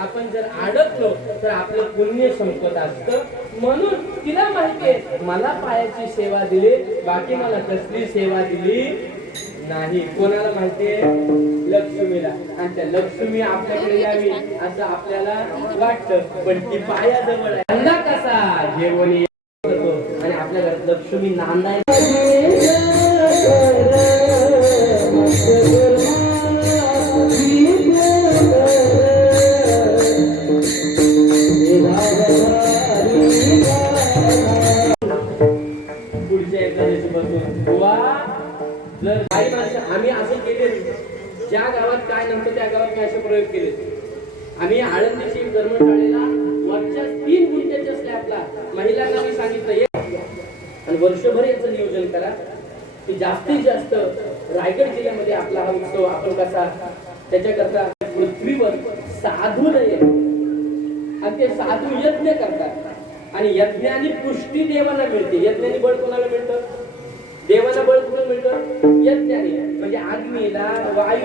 आपण जर अडकलो तर आपलं पुण्य संपत असतं. म्हणून तिला माहितीये मला पायाची सेवा दिली, बाकी मला कसली सेवा दिली नाही. कोणाला माहितीये? लक्ष्मीला. आणि त्या लक्ष्मी आपल्याकडे यावी असं आपल्याला वाटतं, पण ती पायाजवळ आहे. अंदा कसा जेवण आणि आपल्या घरात लक्ष्मी नांदाय जर काही माणसं आम्ही असं केले, ज्या गावात काय नव्हतं त्या गावात मी असे प्रयोग केले. आम्ही आळंदीची धर्मशाळेला वरच्या 3 गुंठ्याच्या स्लॅबला महिलांना मी सांगितलं आणि वर्षभर याचं नियोजन करा की जास्तीत जास्त रायगड जिल्ह्यामध्ये आपला हा उत्सव आपण कसा त्याच्याकरता पृथ्वीवर साधू नये आणि ते साधू यज्ञ करतात आणि यज्ञाने पुष्टी देवाला मिळते. यज्ञाने बळ कोणाला मिळतं? देवाला बळ कुठून मिळतं? यज्ञाने. म्हणजे अग्नीला वायू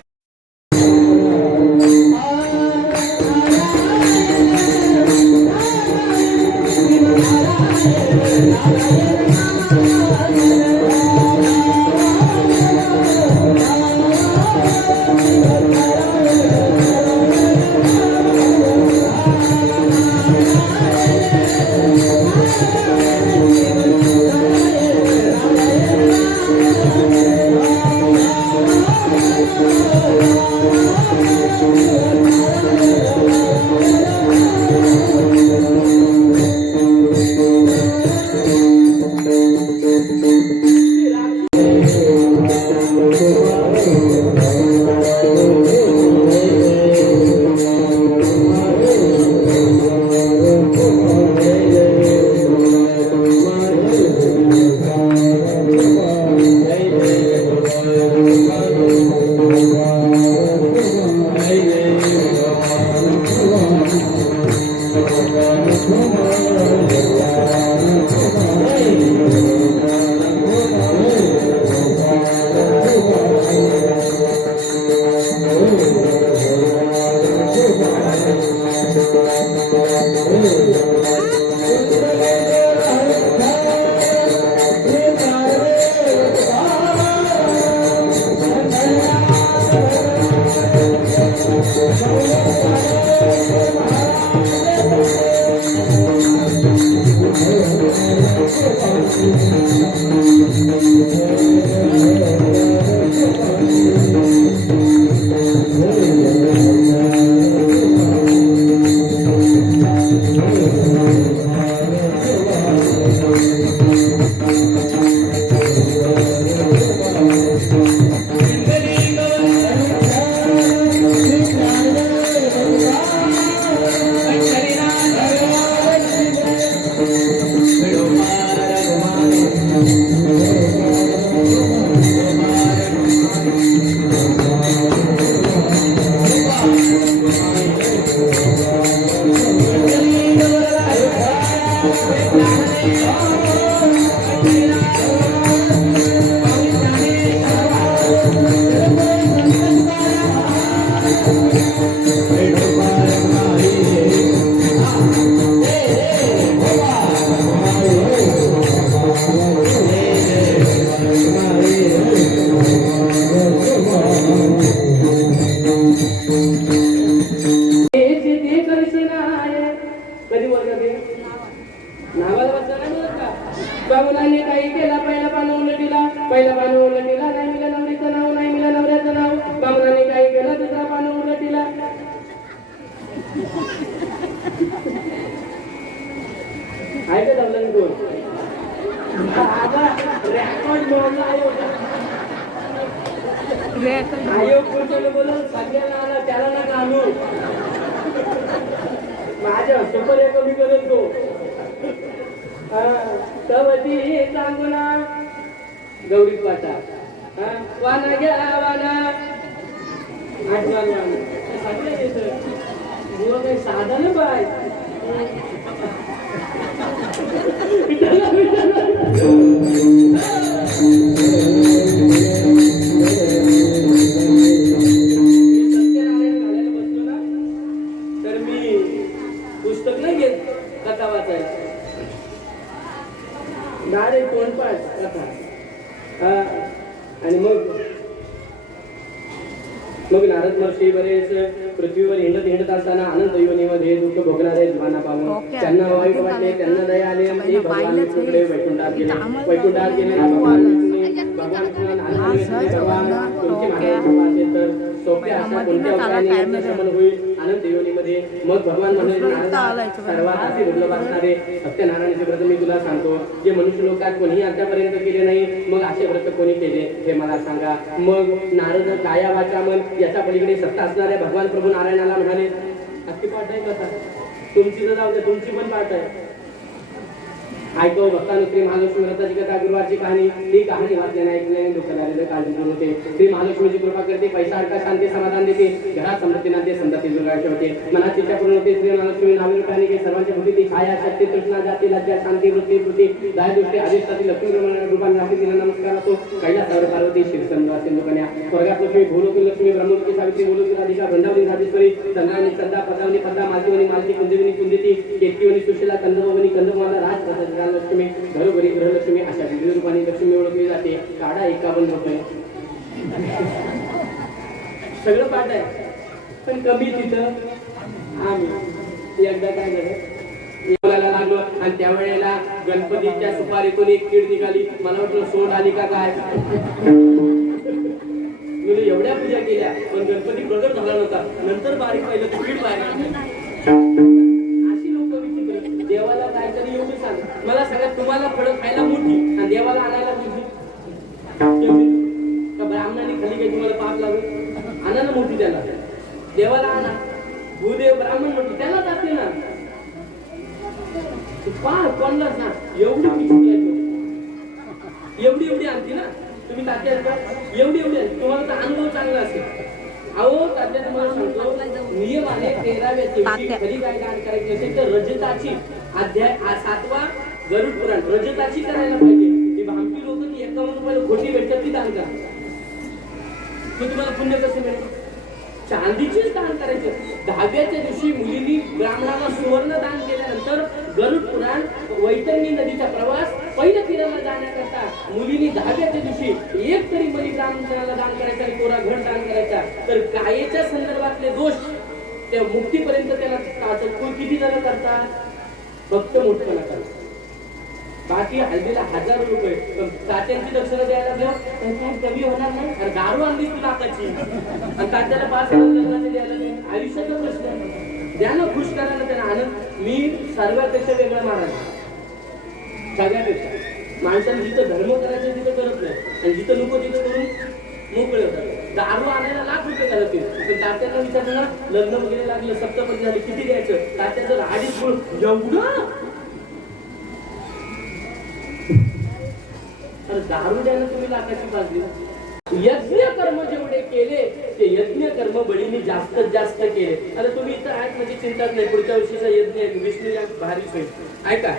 रेकॉर्ड मोडला आयोग कोणत्याला बोलून सगळ्याला आला त्याला नका आणू माझ्या सुपर कमी करत तो तवती सांगुना गौरी पाटा वाना घ्या वाना आठवान वाना सगळं येतं काही साधा ना बाय पुस्तक नाही घेत कथा वाचायला डायरेक्ट तोंडपाठ कथा आणि मग नारद महर्षी बरेच पृथ्वीवर हिंडत असताना आनंद योनीमध्ये दुःख भोगणारे जीवांना पाहून त्यांना वाईट वाटले त्यांना दया आली आणि ते भगवान विष्णूकडे वैकुंठात गेले भगवान तुमची महाराज तर सोप्या अशा कोणत्या उपायाने शमन होईल आनंद योनीमध्ये मग भगवान म्हणाले सर्वात असे दुर्लभ असणारे सत्यनारायणाचे व्रत मी तुला सांगतो जे मनुष्य लोकात कोणीही आतापर्यंत केले नाही मग असे व्रत कोणी केले हे मला सांगा मग नारद काया वाचा मन याच्या पलीकडे सत्ता असणाऱ्या भगवान प्रभू नारायणाला म्हणाले अख्खी पाठ आहे कथा तुमची तर जाऊ दे तुमची पण पाठ आहे ऐकव भक्तानु श्री महालक्ष्मी व्रताची कथा गुरुवारची कहाणी ही कहाणी वाचल्याने ऐकल्याने डोक्याला काळजी दूर होते श्री महालक्ष्मीची कृपा करते पैसा अडका शांती समाधान देते घरात समृद्धी नांदते संतती दुर्गाशी होते मनात इच्छा पूर्ण होते श्री महालक्ष्मी नावे रूपाने की सर्वांच्या बुद्धीची छाया शक्ती तृष्णा जाती लज्जा शांती वृत्ती कृती दाय दृष्टी अधिष्ठाती लक्ष्मी रूपाने राखी तिला नमस्कार असो कैलासावर पार्वती शिरसंद्र सिंधुकन्या स्वर्गात लक्ष्मी भूलोकी लक्ष्मी ब्रह्मलोकी सावित्री भूलोकी राधिका वृंदावनी राजेश्वरी चंद्रावनी चंदा पदावनी पद्मा मालतीवनी मालती कुंजविनी कुंदिती केतकीवनी सुशीला कंदमवनी कंदमाला राज लक्ष्मी घरोघरी गृहलक्ष्मी अशा विविध रूपाने लक्ष्मी ओळखली जाते काढा 51 रुपये सगळं पाठ आहे पण कमी तिथं आम्ही एकदा काय झालं बोलायला लागलो आणि त्यावेळेला गणपतीच्या सुपारीतून एक कीड निघाली मला वाटलं सोंड आली का काय मी एवढ्या पूजा केल्या पण गणपती प्रगट झाला नव्हता नंतर बारीक पाहिलं तर कीड बाहेर देवाला काहीतरी एवढी सांग मला सगळ्यात तुम्हाला फळं खायला मोठी आणि देवाला आणायला मोठी का ब्राह्मणाने खाली काही तुम्हाला पाप लागू आणा ना मोठी त्याला देवाला आणा भूदेव ब्राह्मण मोठी त्याला जाते ना पार कोणलाच ना एवढी एवढी आणते ना तुम्ही तात्या एवढी तुम्हाला तर अनुभव चांगला असेल अहो तात्या तुम्हाला सांगतो नियमाने 13व्या दिवशी कधी काय दान करायचे असेल तर रजताची अध्याय 7वा गरुड पुराण रजताची करायला पाहिजे ही भामटी लोक ती 51 रुपयाला खोटी भेटतात ती दान करा तुम्हाला पुण्य कसे मिळेल चांदीचीच दान करायचे 10व्याच्या दिवशी मुलींनी ब्राह्मणाला सुवर्ण दान केल्यानंतर गरुड पुराण वैतरणी नदीचा प्रवास पहिल्या फिरायला जाण्याकरता मुलींनी 10व्याच्या दिवशी एक तरी बळी ब्राह्मणाला दान करायचा आणि कोरा घट दान करायचा तर कायेच्या संदर्भातले दोष त्या मुक्तीपर्यंत त्याला किती जण करतात फक्त मोठपणा करतात बाकी हल्दीला 1000 रुपये तात्यांची दक्षिणा द्यायला लागलं कमी होणार नाही आणि दारू आणली तुला आताची आणि तात्याला 5,000 द्यायला नाही आयुष्याचा प्रश्न द्या ना खुश करायला त्यांना आनंद मी सर्वांपेक्षा वेगळा महाराज सगळ्यापेक्षा माणसाने जिथं धर्म करायचं तिथं करत नाही आणि जिथं नको तिथं करून मोकळे होतात दारू आणायला लाख रुपये घालतील पण तात्यांना विचारलं लग्न वगैरे लागलं सप्तपदी झाली किती द्यायचं तात्याचं 2.5 एवढं दारू द्यायला तुम्ही लाखाची बाजली यज्ञ कर्म जेवढे केले ते यज्ञ कर्म बळीने जास्तीत जास्त केले आता तुम्ही इथं आहेत म्हणजे चिंताच नाही पुढच्या वर्षीचा यज्ञ विष्णू या भारी होईल ऐका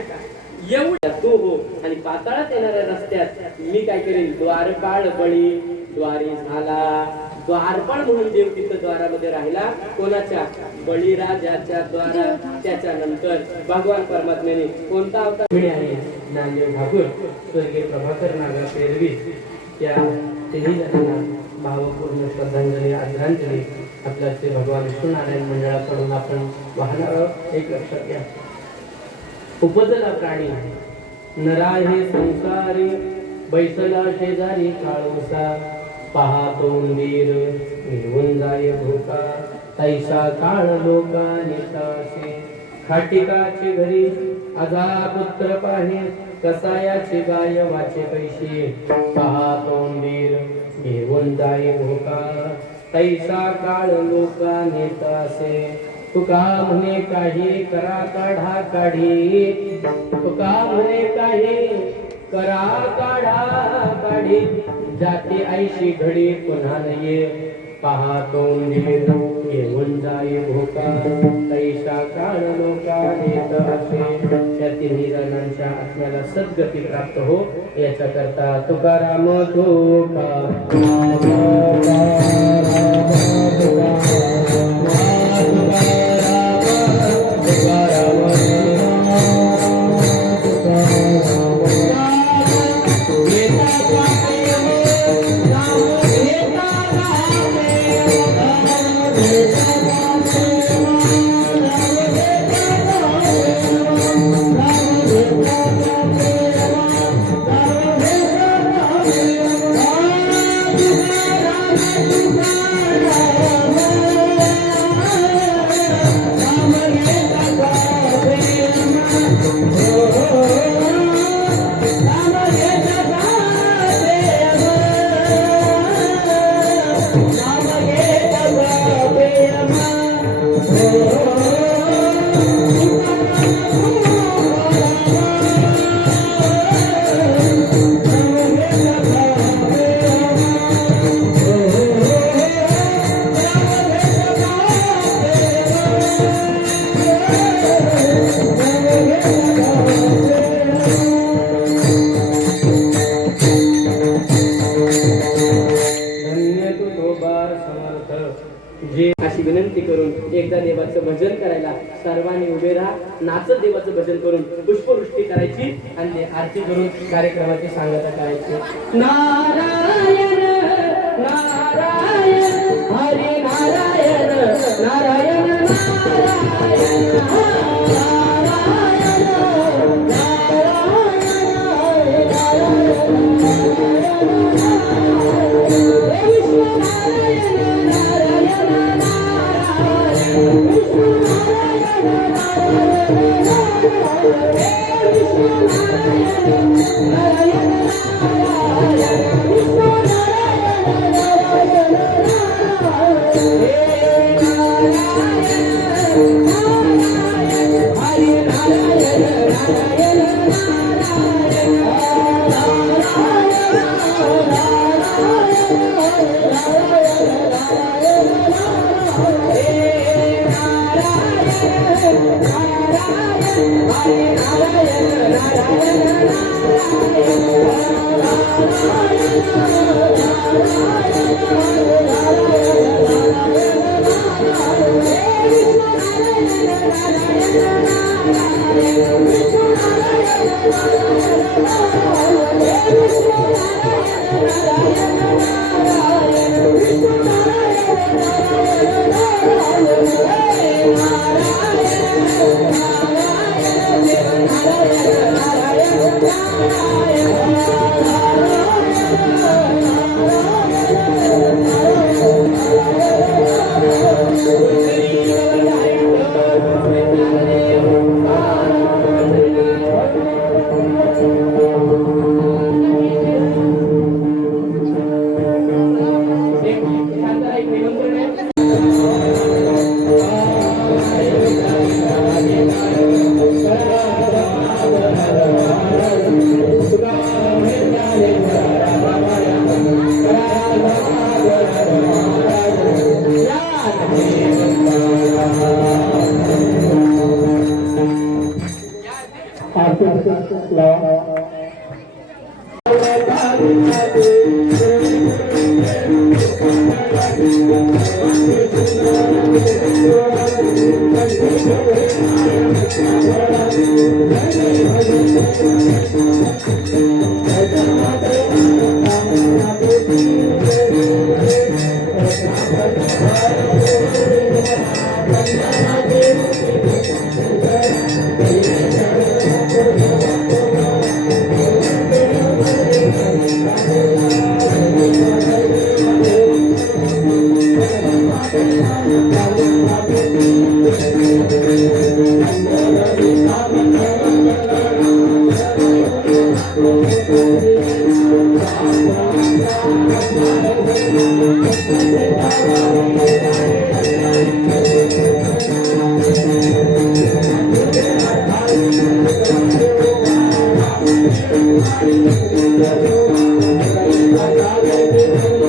एवढ्या तो हो आणि पाताळात येणाऱ्या रस्त्यात मी काय करेन द्वारपाळ बळी द्वारी झाला द्वारपाळ म्हणून देव तिथं द्वारामध्ये राहिला कोणाच्या बळीराजाच्या द्वारा त्याच्यानंतर भगवान परमात्म्याने कोणता अवतार आहे नामदेव ठाकूर स्वर्गीय प्रभाकर नागर पेरवी या तिन्ही जणांना भावपूर्ण श्रद्धांजली आदरांजली आपल्या श्री भगवान विष्णुनारायण मंडळाकडून आपण वाहनार एक लक्षात घ्या उपजला प्राणी नरा हे संसारी बैसला शेजारी काळोसा पाहतो उंदीर निघून जाय भोका तैसा काळ लोका नितासे खाटिकाची घरी आजा पुत्र पाहे कसायाचे गाय वाचे पैसे पहा तोंडीर घेऊन जाई भोका तैसा काळ लोका नेत असे तुका म्हणे काही करा काढा काढी तुका म्हणे काही करा काढा काढी जाती ऐशी घडी पुन्हा ये पहा तोंडीर घेऊन जाई भोका तैसा काळ लोका नेत असे या तिन्ही जणांच्या आत्म्याला सद्गती प्राप्त हो याच्या करता तुकाराम अशी विनंती करून एकदा देवाचं भजन करायला सर्वांनी उभे राहा नाचत देवाचं भजन करून पुष्पवृष्टी करायची आणि आरती करून कार्यक्रमाची सांगता करायची नारायण नारायण हरी नारायण नारायण Thank you.